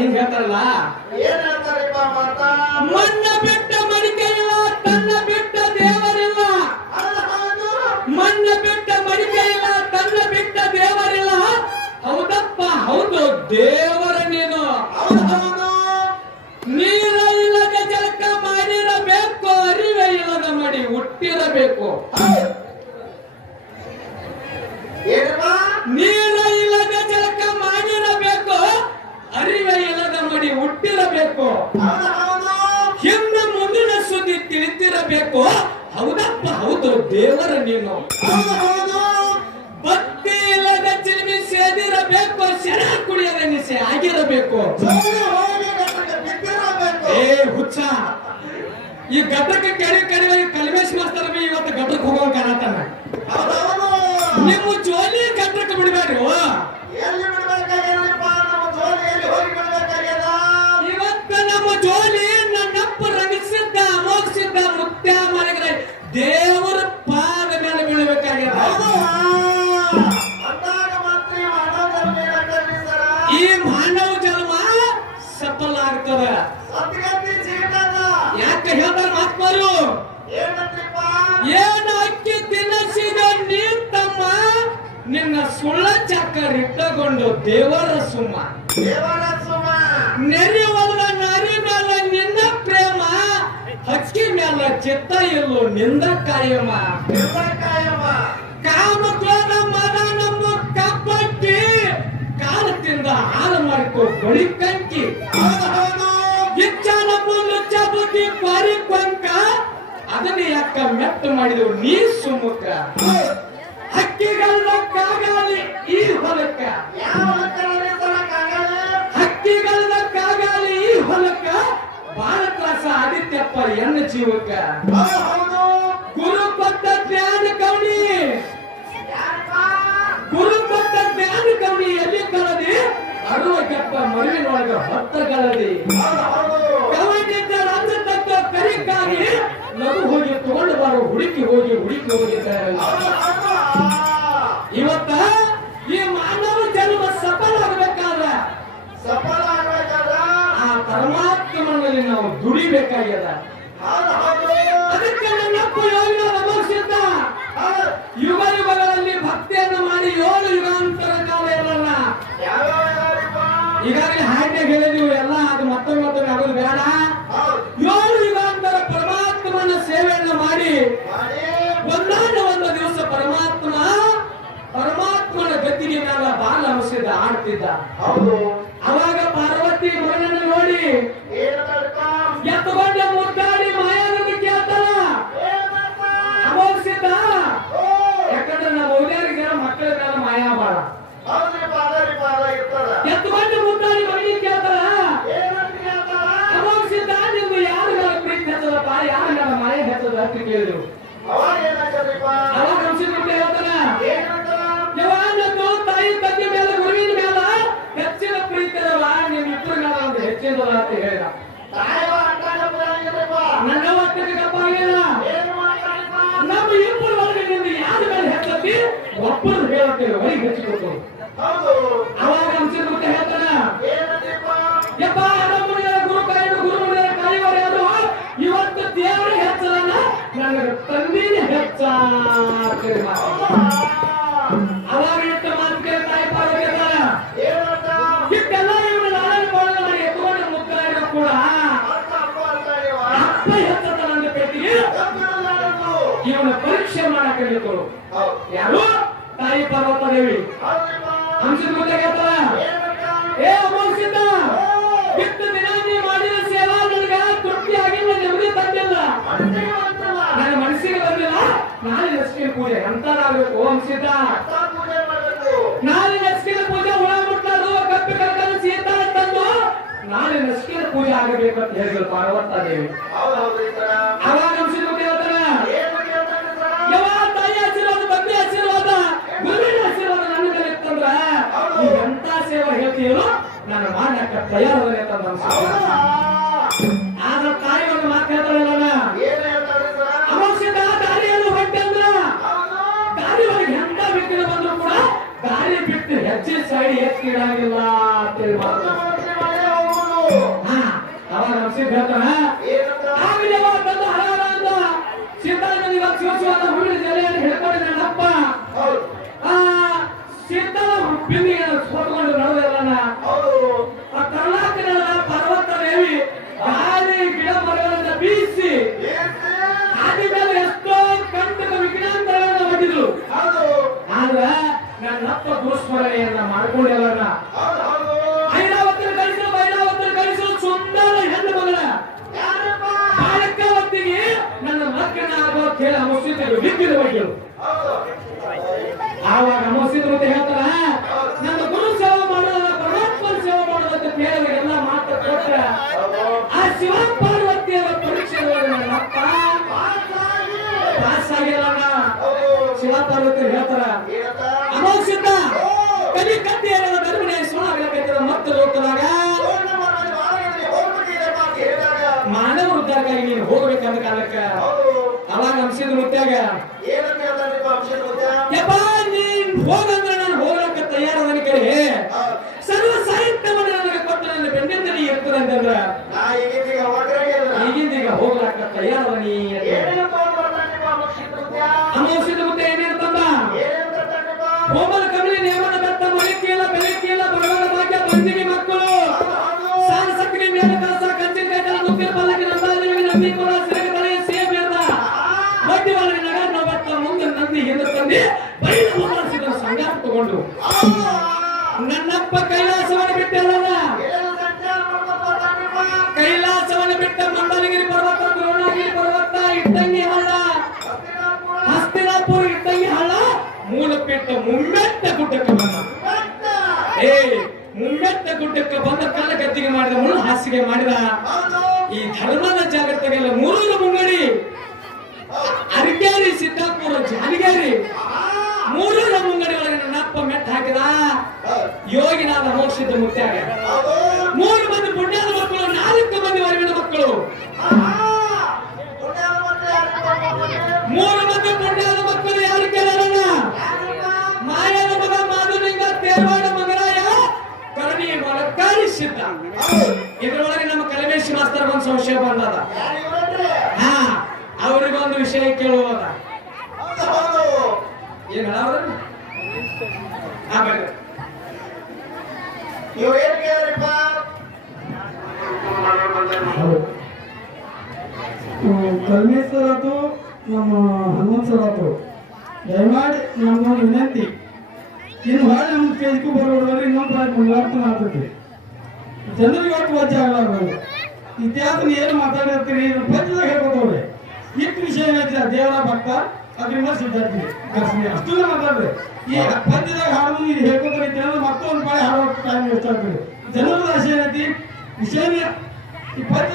ಹಿಂಗ ಹೇಳ್ತಾರಲ್ಲ? ಏನ್ ಹೇಳ್ತಾರಪ್ಪ ಮಾತಾ? ಹುಟ್ಟಿರಬೇಕು ಹೌದು ಮುಂದಿನ ಸುದ್ದಿ ತಿಳಿದಿರಬೇಕು. ಹೌದಪ್ಪ ಹೌದು ದೇವರ ನೀನು ಭಕ್ತಿ ಇಲ್ಲದ ಚಿಲ್ಮಿ ಸೇದಿರಬೇಕು ಶರ ಕುಡಿಯದ ನಿಸೆ ಆಗಿರಬೇಕು. ಏ ಹುಚ್ಚ. ಈ ಗದ್ದಕ್ಕೆ ಕೆಡಿ ಕಡಿಮೆ ಕಲಿಮೇಶ್ ಮಾಸ್ತರ್ ಇವತ್ತು ಗದ್ದಕ್ಕೆ ಹೋಗೋ ಕಾಣತಾನ ಯಾಕೆ ಹೇಳ್ತಾರ ಮಹಾತ್ಮರು? ಏನ ಏನು ಅಕ್ಕಿ ತಿನ್ನಸಿದ ನೀ ತಮ್ಮ ನಿನ್ನ ಸುಳ್ಳ ಚಕ್ಕರ್ ಇಟ್ಟಗೊಂಡು ದೇವರ ಸುಮ್ಮ. ದೇವರ ಸುಮ ನೆರೆಯವಲ್ಲ ನರಿ ಮೇಲ ನಿನ್ನ ಪ್ರೇಮ ಹಕ್ಕಿ ಮೇಲ ಚಿತ್ತ ಇಲ್ಲೋ ನಿಂದ ಕಾಯಮ. ನಿರ್ಭಯಕಾಯವ ಅದನ್ನ ಯಾಕ ಮೆಟ್ಟು ಮಾಡಿದವು ನೀ ಸುಮುಖ ಹಕ್ಕಿಗಳ ಕಾಗಾಲಿ ಈ ಹೊಲಕ್ಕ. ಯಾವ ಹೊಲಕ್ಕರಲ್ಲಿ ಸರ ಕಾಗಲ್ಲ ಹಕ್ಕಿಗಳ ಕಾಗಾಲಿ ಈ ಹೊಲಕ್ಕ ಬಾಳ ತ್ರಾಸ ಆದಿತ್ಯಪ್ಪ ಎನ್ನ ಜೀವಕ್ಕ. ಗುರು ಕೊಟ್ಟ ಜ್ಞಾನ ಕವಿ ಯಾರಪ್ಪ ಗುರು ಕೊಟ್ಟ ಜ್ಞಾನ ಕವನಿ ಎಲ್ಲಿ ಕಳದಿ? ಅರುವ ಕೆಪ್ಪ ಮರುವಿನೊಳಗ ಹೊತ್ತ ಕಳದಿ ಹೌದು. ಬಾರೋ ಹುಡುಕಿ ಹೋಗಿ ಹುಡುಕಿ ಹೋಗಿದ್ದಾರೆ ಇವತ್ತ ಈ ಮಾನವ ಜನ್ಮ ಸಫಲ ಆಗಬೇಕಾದ್ರ? ಸಫಲ ಆಗ್ಬೇಕಾದ್ರ? ಆ ಪರಮಾತ್ಮನಲ್ಲಿ ನಾವು ದುಡಿಬೇಕಾಗ್ಯದ. ಮಾಡಿ. ಒಂದಾದ ಒಂದು ದಿವಸ ಪರಮಾತ್ಮ ಪರಮಾತ್ಮನ ಗತಿಗೆ ಮೇಲೆ ಬಾಲ ಹಸಿದ ಆಡ್ತಿದ್ದ. ಹೌದು. ಅವಾಗ ಪಾರ್ವತಿ ಮಗನನ್ನು ನೋಡಿ ಅವಾಗ ಏನಾಗ್ತದ್ರಿಪ್ಪ ಅವಾಗ ಹಂಸಿದ ಹೇಳ್ತಾನ? ಜವಾನದ್ದು ತಾಯಿ ತಂದೆ ಮೇಲೆ ಗುರುವಿನ ಮೇಲೆ ಹೆಚ್ಚಿನ ಪ್ರೀತಿ ಅದಲ್ಲ ನಿಮ್ ಇಬ್ಬರ ಒಂದು ಹೆಚ್ಚಿನ ಅಂತ ಹೇಳಿದ. ತಾಯವ ಅಂಟಾಗಪ್ಪ ಹೆಂಗಿದ್ರಿಪ್ಪ ನನ್ನ ಒಟ್ಟಿಗೆ ಗಪ್ಪ ಆಗಿಲ್ಲ ನಮ್ಮ ಇಬ್ಬರ ಯಾರ ಮೇಲೆ ಹೆಚ್ಚತಿ? ಒಬ್ಬರು ಹೇಳುತ್ತೇವೆ ಹೊರಗೆ ಹೆಚ್ಚಿಕೊಟ್ಟು ಹೌದು. ಅವಾಗ ಹಂಸಿದ ಮತ್ತೆ ಇವನ ಪರೀಕ್ಷೆ ಮಾಡಕ್ಕೆ ಹೌದು. ಯಾರು ತಾಯಿ ಪಾರ್ವತ ದೇವಿ ಹಂಸಿದ ಏನಂತ ಏ ಅಮೋಘಸಿದ್ದ ಲಕ್ಷ್ಮೀ ಪೂಜೆ ಎಂತಾರಾಗಬೇಕು ಓಂ ಸೀತ ಪೂಜೆ ಮಾಡಬೇಕು. ನಾಳೆ ಲಕ್ಷ್ಮೀ ಪೂಜೆ ಹುಳ ಮುಟ್ಲಾರ್ದು ಕಪ್ಪಿ ಕರ್ಕೊಂಡು ಸೀತಾ ತಂದು ನಾಳೆ ಲಕ್ಷ್ಮೀ ಪೂಜೆ ಆಗಬೇಕು ಅಂತ ಹೇಳಿದ್ರು ಪಾರ್ವತ ದೇವಿ. ಅವಾಗ ಹೇಳ್ತಾರ? ಸರ್? ತಾಯಿ ಆಶೀರ್ವಾದ ತಂದೆ ಆಶೀರ್ವಾದ ಗುರುವಿನ ಆಶೀರ್ವಾದ ನನ್ನ ಮೇಲೆ ಇತ್ತಂದ್ರ ಎಂತ ಸೇವೆ ಹೇಳ್ತೀರೋ ನಾನು ಮಾಡಕ್ಕೆ ತಯಾರವೇ ಅಂತ ಹೆಚ್ಚಿನ ಸೈಡ್ ಎತ್ತೀಡಾಗಿಲ್ಲ ಅಂತೇಳಿ ಅವಾಗ ನಮ್ಸಿ ಹೇಳ್ತಾನ ಸಿದ್ಧಾರ್ಥ ನನ್ನಪ್ಪ ಮಾಡ್ಕೊಂಡೆಲ್ಲ ಕಳಿಸಲು ಕಳಿಸಲು ಸುಂದರ ಹೆಣ್ಣು ಮಗಳ. ನನ್ನ ಮಕ್ಕಳ ಬಿದ್ದಿದ ಬಗ್ಗೆ. ಆವಾಗ ಅಂತ ಹೇಳ್ತಾರ? ನನ್ನ ಗುರು ಸೇವೆ ಮಾಡೋದ ಪರಮಾತ್ಮನ ಸೇವೆ ಎಲ್ಲ ಮಾತು ಕೊಟ್ಟ ಆ ಶಿವ ಪಾರ್ವತಿಯರ ಪರೀಕ್ಷೆ. ಪಾಸ್ ಆಗಿಲ್ಲ ಶಿವ ಪಾರ್ವತಿ ಹೇಳ್ತಾರ? ಏನಂತ América. जिंदगी ಗದ್ದಿಗೆ ಮಾಡಿದ, ಮುಳ್ಳು ಹಾಸಿಗೆ ಮಾಡಿದ ಈ ಧರ್ಮದ ಜಾಗೃತಿಗೆಲ್ಲ ಮೂರೂರು ಮುಂಗಡಿ. ಅರಿಗೇರಿ ಸಿದ್ದಾಪುರ ಜಾನಗೇರಿ ಮೂರೂರ ಮುಂಗಡಿ ಒಳಗೆ ನನ್ನಪ್ಪ ಮೆಟ್ಟ ಹಾಕಿದ. ಯೋಗಿನಾದ ಮೋಕ್ಷದ ಮುತ್ಯಾಗ ಒಂದು ಸಂಶಯ ಬಂದದ. ಹಾ ಅವ್ರಿಗೊಂದು ವಿಷಯ ಕೇಳುವದ ಏನ್ ಹೇಳವ್ರ ಆಮೇಲೆ ಆತು ನಮ್ಮ ಹನುಮಂತರ ಸರ್ ಆತು ದಯಮಾಡಿ ನಮ್ಮ ವಿನಂತಿ. ಇನ್ನು ಹೊರ ನಮ್ಮ ಸ್ಟೇಜ್ಗೂ ಬರೋದ್ರೆ ಇನ್ನೊಂದು ಮಾಡ್ತೀವಿ ಆಗ್ತೈತಿ ಜನರಿಗೆ ಒಟ್ಟು ವಜ್ಜೆ ಆಗಲಾರ್ದು? ಇತಿಹಾಸ ಏನು ಮಾತಾಡಿರ್ತೀರಿ ಪಂಚದಾಗ ಹೇಳ್ಕೊತವ್ರೆ ಇಟ್ ವಿಷಯ ಏನೈತಿ ದೇವರ ಭಕ್ತ ಅದರಿಂದ ಸಿದ್ಧಾರ್ಥಿ ಅಷ್ಟು ಮಾತಾಡ್ರಿ ಈ ಪದ್ಯದಾಗ ಹಾಡು ಇದು ಹೇಳ್ಕೊತಾರೆ ಮತ್ತೊಂದು ಬಾಳೆ ಹಾಡೋ ಟೈಮ್ ವೇಸ್ಟ್ ಜನರ ಆಸೆ ಏನೈತಿ ವಿಷಯ ಈ ಪಂಚ